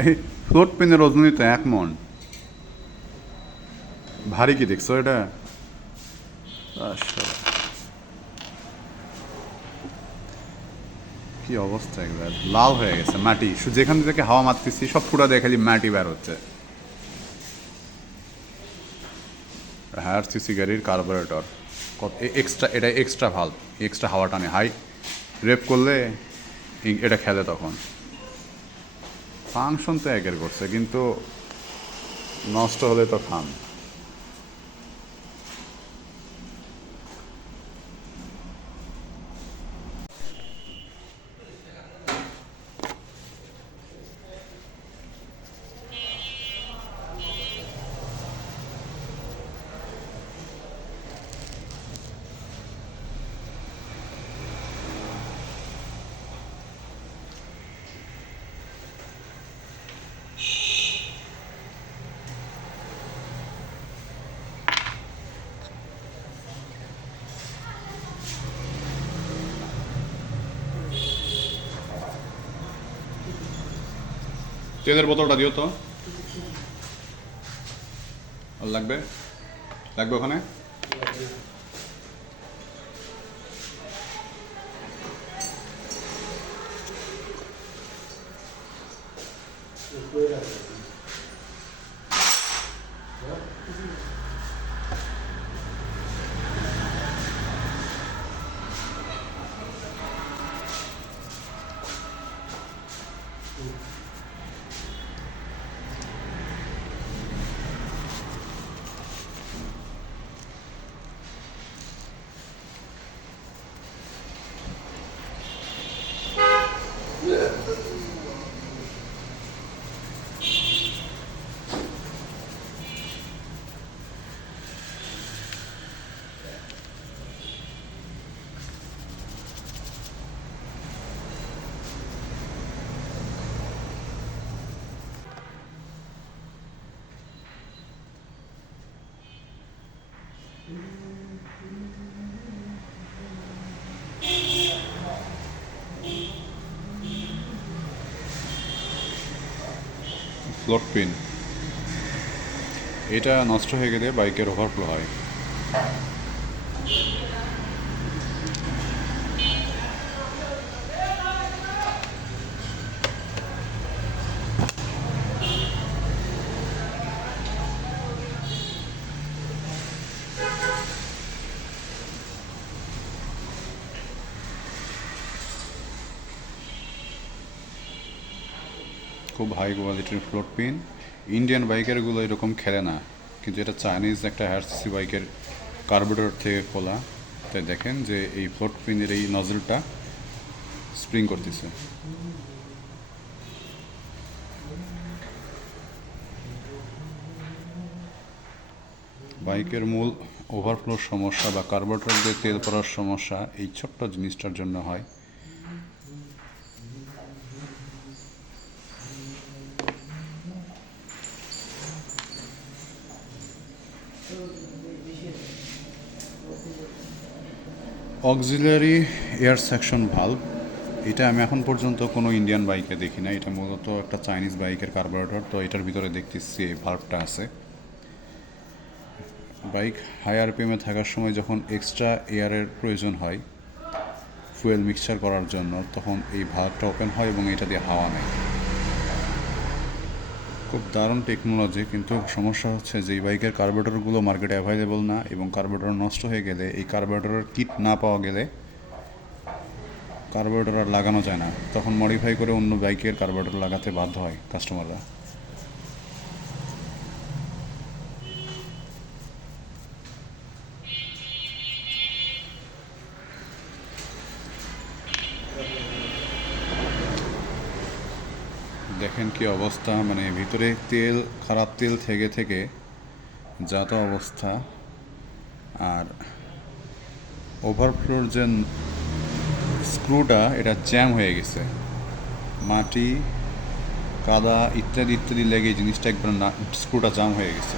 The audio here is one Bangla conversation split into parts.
এই ফ্লোট পেনের ওজনই তো এক মন। ভারী কি দেখছ এটা? কি অবস্থা একবার? লাল হয়ে গেছে, মাটি। যেখান থেকে হাওয়া মারতেছি, সব পুরা দিয়ে খালি মাটি বের হচ্ছে। হায়ার সিসি গাড়ির কার্বোরেটর। এক্সট্রা এটা এক্সট্রা ভালো এক্সট্রা হাওয়া টানে হাই রেপ করলে এটা খেলে তখন। ফাংশন তো একের করছে কিন্তু নষ্ট হলে তো খান তেলের বোতলটা দিও তো লাগবে লাগবে ওখানে ফ্লোট পিন এটা নষ্ট হয়ে গেলে বাইকের ওভারফ্লো হয়। খুব হাই কোয়ালিটির ফ্লোট পিন ইন্ডিয়ান বাইকারগুলো এরকম খেলে না, কিন্তু এটা চাইনিজ একটা হায়ার সিসি বাইকের কার্বোরেটর থেকে খোলা। তাই দেখেন যে এই ফ্লোট পিনের এই নজলটা স্প্রিং করতেছে। বাইকের মূল ওভারফ্লোর সমস্যা বা কার্বোরেটর দিয়ে তেল পড়ার সমস্যা এই ছোট্ট জিনিসটার জন্য হয়। অক্সিলারি এয়ার সেকশন ভাল্ব এটা আমি এখন পর্যন্ত কোনো ইন্ডিয়ান বাইকে দেখি না এটা মূলত একটা চাইনিজ বাইকের কার্বোরেটর তো এটার ভিতরে দেখতেছি এই ভাল্বটা আছে। বাইক হাই আরপিএমে থাকার সময় যখন এক্সট্রা এয়ারের প্রয়োজন হয় ফুয়েল মিক্সচার করার জন্য, তখন এই ভাল্বটা ওপেন হয় এবং এটা দিয়ে হাওয়া নেয়। খুব দারুণ টেকনোলজি কিন্তু সমস্যা হচ্ছে যে এই বাইকের কার্বোরেটরগুলো মার্কেটে অ্যাভেলেবল না এবং কার্বোরেটর নষ্ট হয়ে গেলে, এই কার্বোরেটরের কিট না পাওয়া গেলে কার্বোরেটর আর লাগানো যায় না। তখন মডিফাই করে অন্য বাইকের কার্বোরেটর লাগাতে বাধ্য হয় কাস্টমাররা দেখেন কি অবস্থা মানে ভিতরে তেল, খারাপ তেল থেকে থেকে যা তো অবস্থা। আর ওভারফ্লোর যে স্ক্রুটা এটা জ্যাম হয়ে গেছে। মাটি, কাদা ইত্যাদি ইত্যাদি লেগে জিনিসটা একবার না স্ক্রুটা জ্যাম হয়ে গেছে।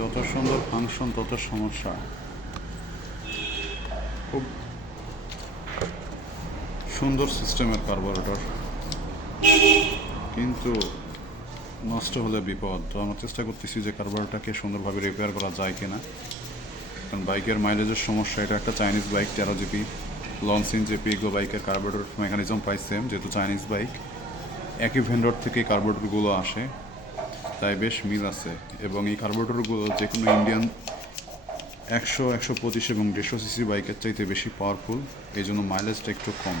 যত সুন্দর ফাংশন তত সমস্যা। খুব সুন্দর সিস্টেমের কার্বোরেটর কিন্তু নষ্ট হলে বিপদ। তো আমরা চেষ্টা করতেছি যে কার্বোরেটরকে সুন্দরভাবে রিপেয়ার করা যায় কিনা। কারণ বাইকের মাইলেজের সমস্যা, এটা একটা চাইনিজ বাইক তেরো জিপি। লনসিন জেপি এগুলো বাইকের কার্বোরেটর মেকানিজম প্রায় সেম যেহেতু চাইনিজ বাইক একই ভেন্ডর থেকে কার্বোরেটরগুলো আসে। তাই বেশ মিল আছে এবং এই কার্বোরেটরগুলো যে কোনো ইন্ডিয়ান একশো একশো পঁচিশ এবং দেড়শো সিসি বাইকের চাইতে বেশি পাওয়ারফুল এই জন্য মাইলেজটা একটু কম।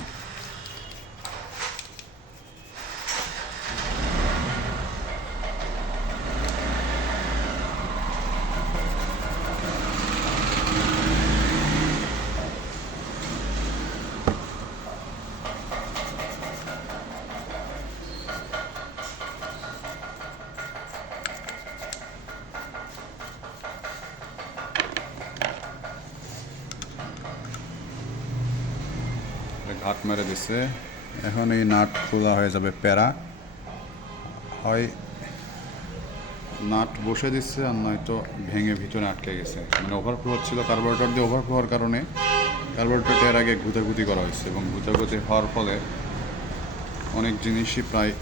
ঘাট মেরে দিছে। এখন এই নাট খোলা হয়ে যাবে প্যারা। হয় নাট বসে দিচ্ছে আর নয়তো ভেঙে ভিতরে আটকে গেছে। মানে ওভারফ্লো হচ্ছিল কার্বোরেটর দিয়ে ওভারফ্লো হওয়ার কারণে কার্বোরেটরটা এর আগে গুতাগুতি করা হয়েছে এবং গুতাগুতি হওয়ার ফলে অনেক জিনিসই প্রায়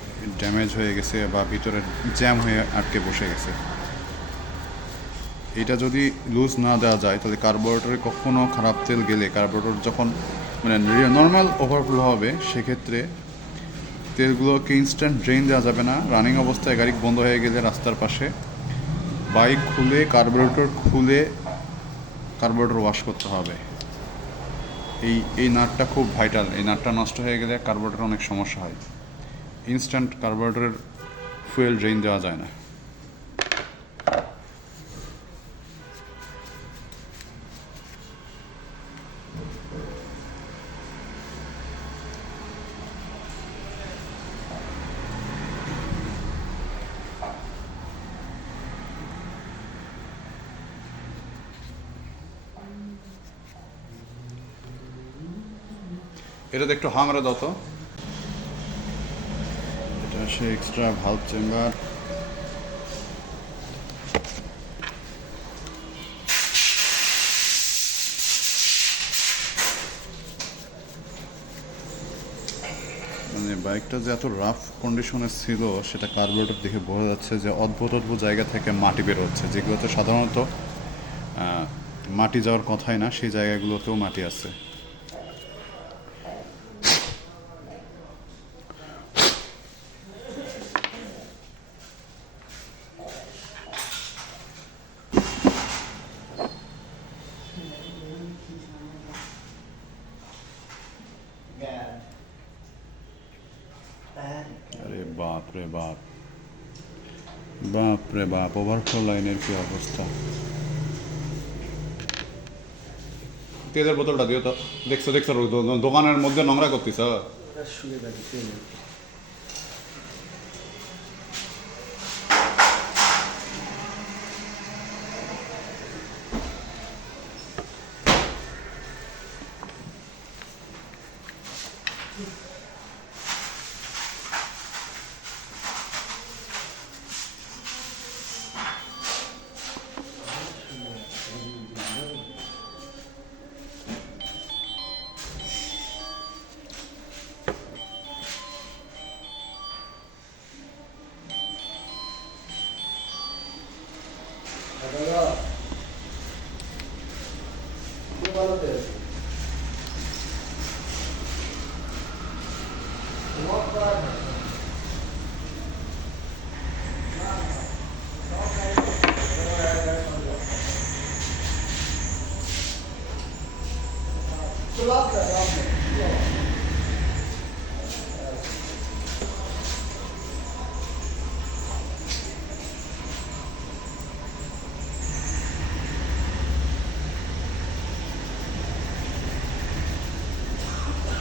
ড্যামেজ হয়ে গেছে বা ভিতরে জ্যাম হয়ে আটকে বসে গেছে। এটা যদি লুজ না দেওয়া যায়, তাহলে কার্বোরেটরে কখনো খারাপ তেল গেলে কার্বোরেটর যখন মানে নর্মাল ওভারফ্লো হবে, সেক্ষেত্রে তেলগুলোকে ইনস্ট্যান্ট ড্রেন দেওয়া যাবে না। রানিং অবস্থায় গাড়ি বন্ধ হয়ে গেলে রাস্তার পাশে বাইক খুলে কার্বোরেটর খুলে কার্বোরেটর ওয়াশ করতে হবে। এই এই নাটটা খুব ভাইটাল এই নাটটা নষ্ট হয়ে গেলে কার্বোরেটর অনেক সমস্যা হয়। ইনস্ট্যান্ট কার্বোরেটরের ফুয়েল ড্রেন দেওয়া যায় না। এটাতে একটু হামরা দাও তো। এটা সে এক্সট্রা ভাল্ব চেম্বার মানে বাইকটা যে এত রাফ কন্ডিশনে ছিল, সেটা কার্বোরেটর দেখে বোঝা যাচ্ছে যে অদ্ভুত অদ্ভুত জায়গা থেকে মাটি বের হচ্ছে। যেগুলোতে সাধারণত মাটি যাওয়ার কথাই না, সেই জায়গাগুলোতেও মাটি আছে। ওভারফ্লো লাইনের কি অবস্থা? তেলের বোতলটা দিও তো। দেখছ দেখছ দোকানের মধ্যে নোংরা করতেছ।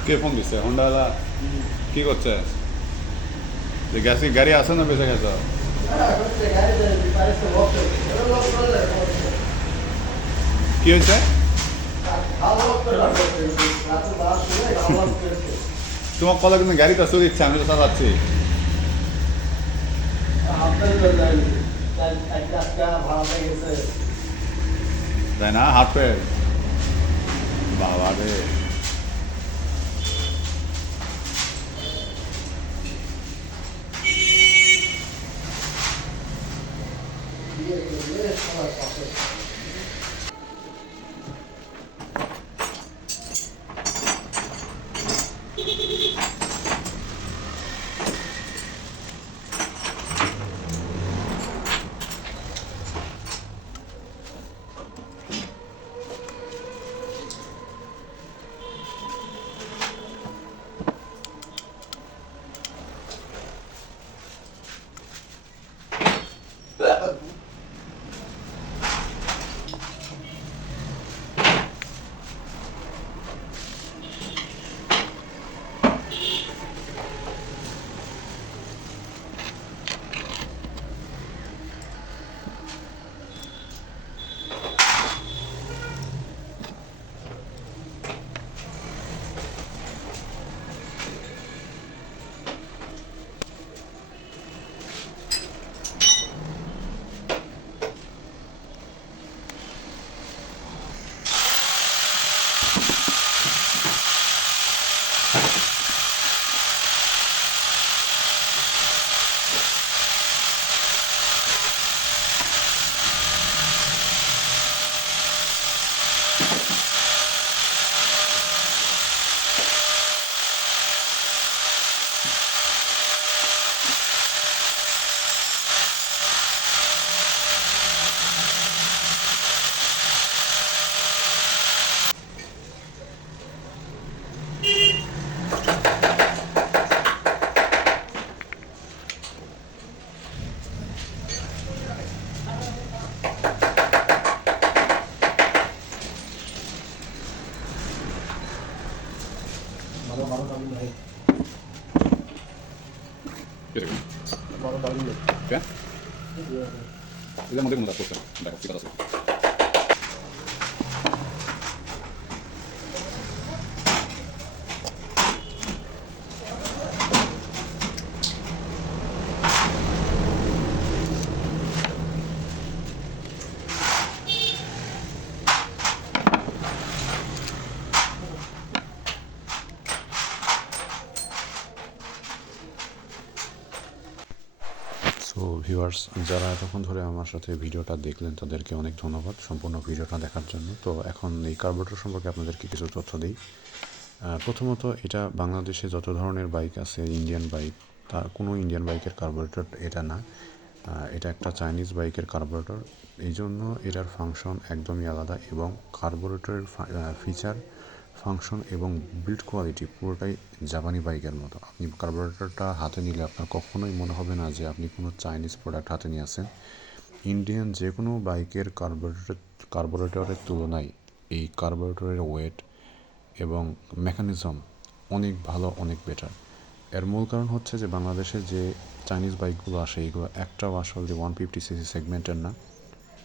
কে ফোন দিচ্ছে হন্ডাওয়ালা কি করছে? যে গ্যাস গাড়ি আছে না বেঁচে গেছে? কি হয়েছে? তোমার কলা কিন্তু গাড়িটা চলে দিচ্ছে আমি তো চালাচ্ছি। তাই না, হাত বাবা রে। 예, 잘알겠습 니. ¿Qué? এদের মধ্যে কোনো কাজ করছে না। দেখো ঠিক আছে সো ভিউয়ার্স যারা এতক্ষণ ধরে আমার সাথে ভিডিওটা দেখলেন, তাদেরকে অনেক ধন্যবাদ সম্পূর্ণ ভিডিওটা দেখার জন্য। তো এখন এই কার্বোরেটর সম্পর্কে আপনাদেরকে কিছু তথ্য দিই। প্রথমত এটা বাংলাদেশে যত ধরনের বাইক আছে ইন্ডিয়ান বাইক তা কোনো ইন্ডিয়ান বাইকের কার্বোরেটর এটা না। এটা একটা চাইনিজ বাইকের কার্বোরেটর এই জন্য এটার ফাংশন একদমই আলাদা এবং কার্বোরেটরের ফিচার ফাংশন এবং বিল্ড কোয়ালিটি পুরোটাই জাপানি বাইকের মতো। আপনি কার্বোরেটরটা হাতে নিলে আপনার কখনোই মনে হবে না যে আপনি কোনো চাইনিজ প্রোডাক্ট হাতে নিয়ে আসেন ইন্ডিয়ান যে কোনো বাইকের কার্বোরেটর, কার্বোরেটরের তুলনায় এই কার্বোরেটরের ওয়েট এবং মেকানিজম অনেক ভালো, অনেক বেটার এর মূল কারণ হচ্ছে যে বাংলাদেশে যে চাইনিজ বাইকগুলো আসে, এগুলো একটাও আসলে ওয়ান ফিফটি সিসি সেগমেন্টের না।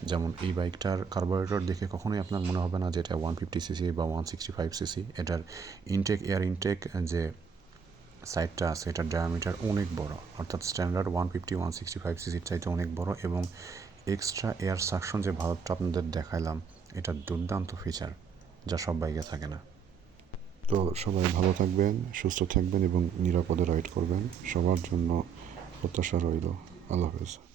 যেমন এই বাইকটার কার্বোরেটর দেখে কখনোই আপনার মনে হবে না যে এটা ওয়ান ফিফটি সিসি বা ওয়ান সিক্সটি ফাইভ সিসি এটার ইনটেক এয়ার ইনটেক যে সাইডটা আছে, এটার ডায়ামিটার অনেক বড়। অর্থাৎ standard one fifty one sixty five সিসির চাইতে অনেক বড় এবং এক্সট্রা এয়ার সাকশন যে ভারতটা আপনাদের দেখাইলাম, এটা দুর্দান্ত ফিচার যা সব বাইকে থাকে না। তো সবাই ভালো থাকবেন, সুস্থ থাকবেন এবং নিরাপদে রাইড করবেন। সবার জন্য প্রত্যাশা রইল। আল্লাহ হাফেজ।